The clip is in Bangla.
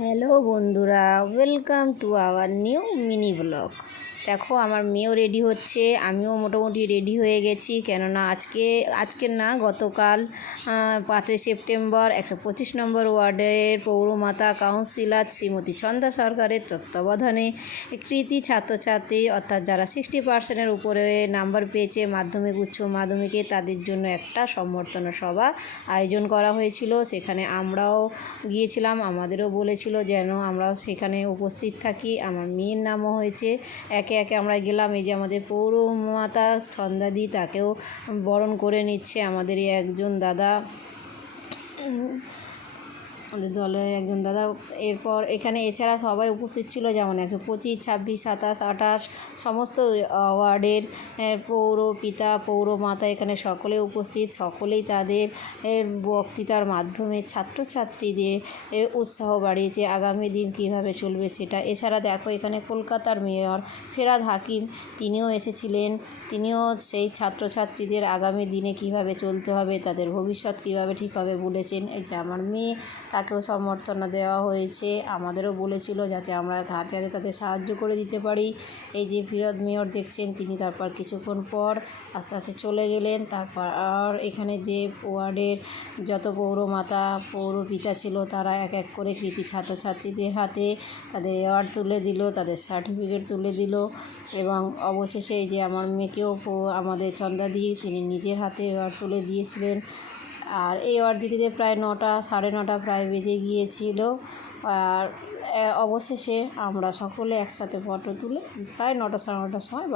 হ্যালো বন্ধুরা, welcome to our new mini blog. দেখো আমার মেয়েও রেডি হচ্ছে, আমিও মোটামুটি রেডি হয়ে গেছি। কেননা আজকের না, গতকাল 5ই সেপ্টেম্বর 125 নম্বর ওয়ার্ডের পৌরমাতা কাউন্সিলর শ্রীমতী চন্দা সরকারের তত্ত্বাবধানে কৃতি ছাত্রছাত্রী অর্থাৎ যারা 60% উপরে নাম্বার পেয়েছে মাধ্যমিক উচ্চ মাধ্যমিকে, তাদের জন্য একটা সম্বর্ধনা সভা আয়োজন করা হয়েছিল। সেখানে আমরাও গিয়েছিলাম, আমাদেরও বলেছিল যেন আমরাও সেখানে উপস্থিত থাকি। আমার মেয়ের নামও হয়েছে। একে একে আমরা গেলাম। এই যে আমাদের পৌরমাতা ছন্দাদি, তাকেও বরণ করে নিচ্ছে আমাদেরই একজন দাদা, আমাদের দলের একজন দাদা। এরপর এখানে এছাড়া সবাই উপস্থিত ছিল, যেমন 125, 26, 27, 28 সমস্ত ওয়ার্ডের পৌর পিতা পৌরমাতা এখানে সকলে উপস্থিত। সকলেই তাদের বক্তৃতার মাধ্যমে ছাত্রছাত্রীদের উৎসাহ বাড়িয়েছে আগামী দিন কীভাবে চলবে সেটা। এছাড়া দেখো এখানে কলকাতার মেয়র ফেরহাদ হাকিম, তিনিও এসেছিলেন। তিনিও সেই ছাত্রছাত্রীদের আগামী দিনে কীভাবে চলতে হবে, তাদের ভবিষ্যৎ কীভাবে ঠিক হবে বলেছেন। এই যে আমার মেয়ে, তাকেও সম্বর্ধনা দেওয়া হয়েছে। আমাদেরও বলেছিল যাতে আমরা হাতে হাতে তাদের সাহায্য করে দিতে পারি। এই যে ফিরোজ মেয়র দেখছেন, তিনি তারপর কিছুক্ষণ পর আস্তে আস্তে চলে গেলেন। তারপর আর এখানে যে ওয়ার্ডের যত পৌরমাতা পৌরপিতা ছিল, তারা এক এক করে কৃতি ছাত্রছাত্রীদের হাতে তাদের অ্যাওয়ার্ড তুলে দিল, তাদের সার্টিফিকেট তুলে দিল। এবং অবশেষে এই যে আমার মেয়েকেও আমাদের চন্দাদি, তিনি নিজের হাতে অ্যাওয়ার্ড তুলে দিয়েছিলেন। আর এই অ্যাওয়ার্ড দিতে প্রায় 9টা, 9:30 প্রায় বেজে গিয়েছিল। আর অবশেষে আমরা সকলে একসাথে ফটো তুলে প্রায় 9টা, 9:30 সময়